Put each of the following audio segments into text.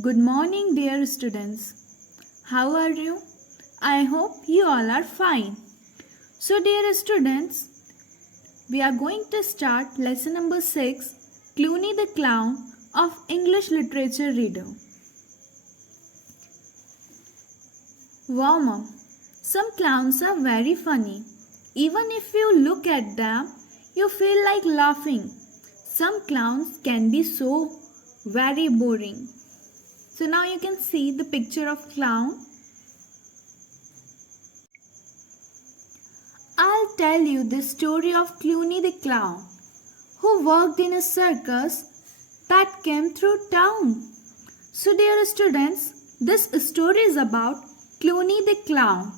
Good morning, dear students. How are you? I hope you all are fine. So, dear students, we are going to start lesson number 6, Clooney the Clown of English Literature Reader. Wow, Mom. Some clowns are very funny. Even if you look at them, you feel like laughing. Some clowns can be so very boring. So now you can see the picture of clown. I'll tell you the story of Clooney the clown, who worked in a circus that came through town. So dear students, this story is about Clooney the clown.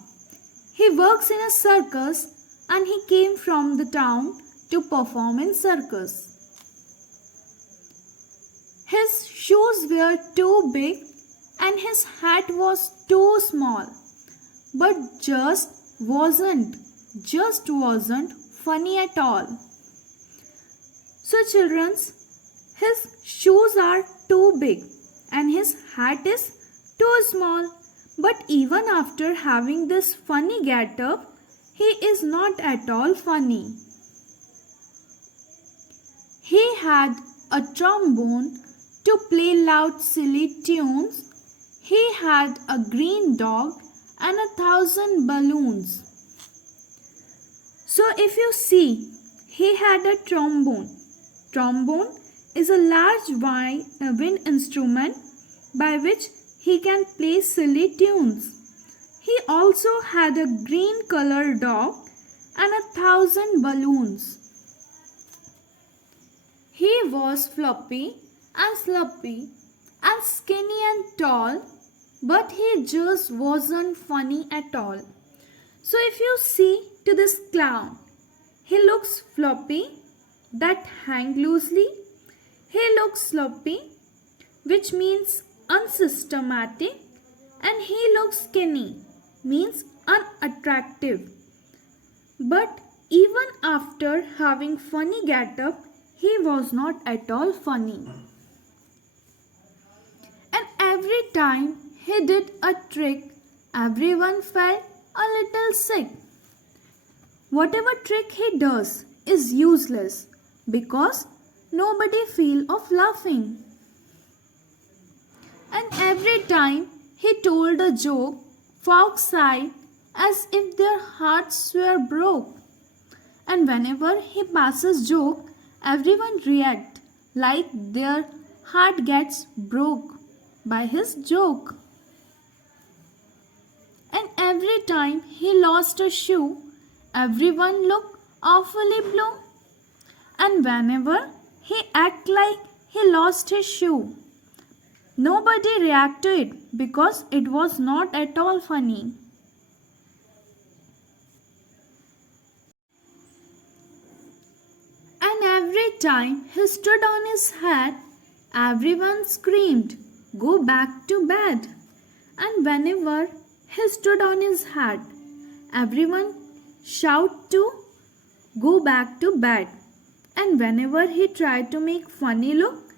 He works in a circus and he came from the town to perform in circus. His shoes were too big and his hat was too small, but wasn't funny at all. So children, his shoes are too big and his hat is too small, but even after having this funny get-up, he is not at all funny. He had a trombone to play loud silly tunes. He had a green dog and 1,000 balloons. So if you see, he had a trombone. Trombone is a large wind instrument by which he can play silly tunes. He also had a green colored dog and 1,000 balloons. He was floppy and sloppy and skinny and tall, but he just wasn't funny at all. So if you see to this clown, he looks floppy, that hang loosely. He looks sloppy, which means unsystematic, and he looks skinny, means unattractive. But even after having funny get-up, he was not at all funny. And every time he did a trick, everyone felt a little sick. Whatever trick he does is useless because nobody feels of laughing. And every time he told a joke, folks sighed as if their hearts were broke. And whenever he passes joke, everyone react like their heart gets broke by his joke. And every time he lost a shoe, everyone looked awfully blue. And whenever he act like he lost his shoe, nobody react to it because it was not at all funny. And every time he stood on his head, everyone screamed, "Go back to bed." And whenever he stood on his head, everyone shouted to go back to bed. And whenever he tried to make funny look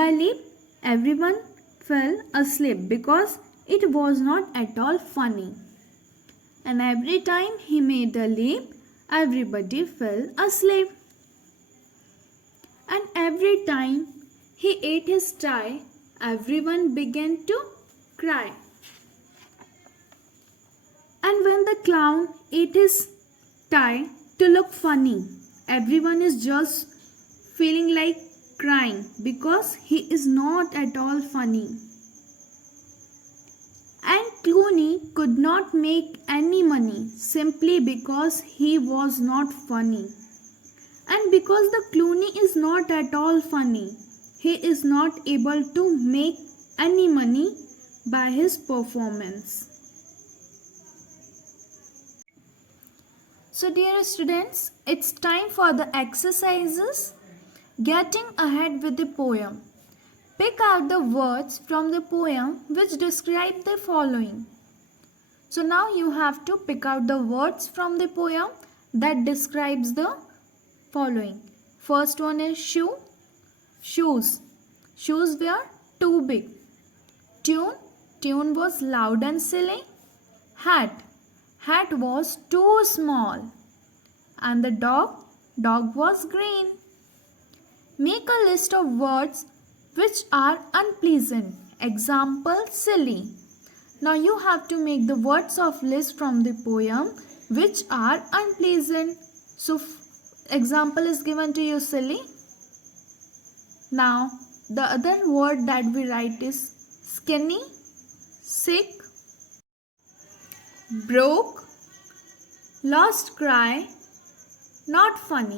by lip, everyone fell asleep because it was not at all funny. And every time he made a leap, everybody fell asleep. And every time he ate his tie, everyone began to cry. And when the clown ate his tie to look funny, everyone is just feeling like crying because he is not at all funny. And Clooney could not make any money simply because he was not funny. And because the Clooney is not at all funny, he is not able to make any money by his performance. So dear students, it's time for the exercises. Getting ahead with the poem. Pick out the words from the poem which describe the following. So now you have to pick out the words from the poem that describes the following. First one is shoe. Shoes. Shoes were too big. Tune, tune was loud and silly. Hat, hat was too small. And the dog, dog was green. Make a list of words which are unpleasant. Example, silly. Now you have to make the words of list from the poem which are unpleasant. So example is given to you, silly. Now the other word that we write is skinny, sick, broke, lost cry, not funny.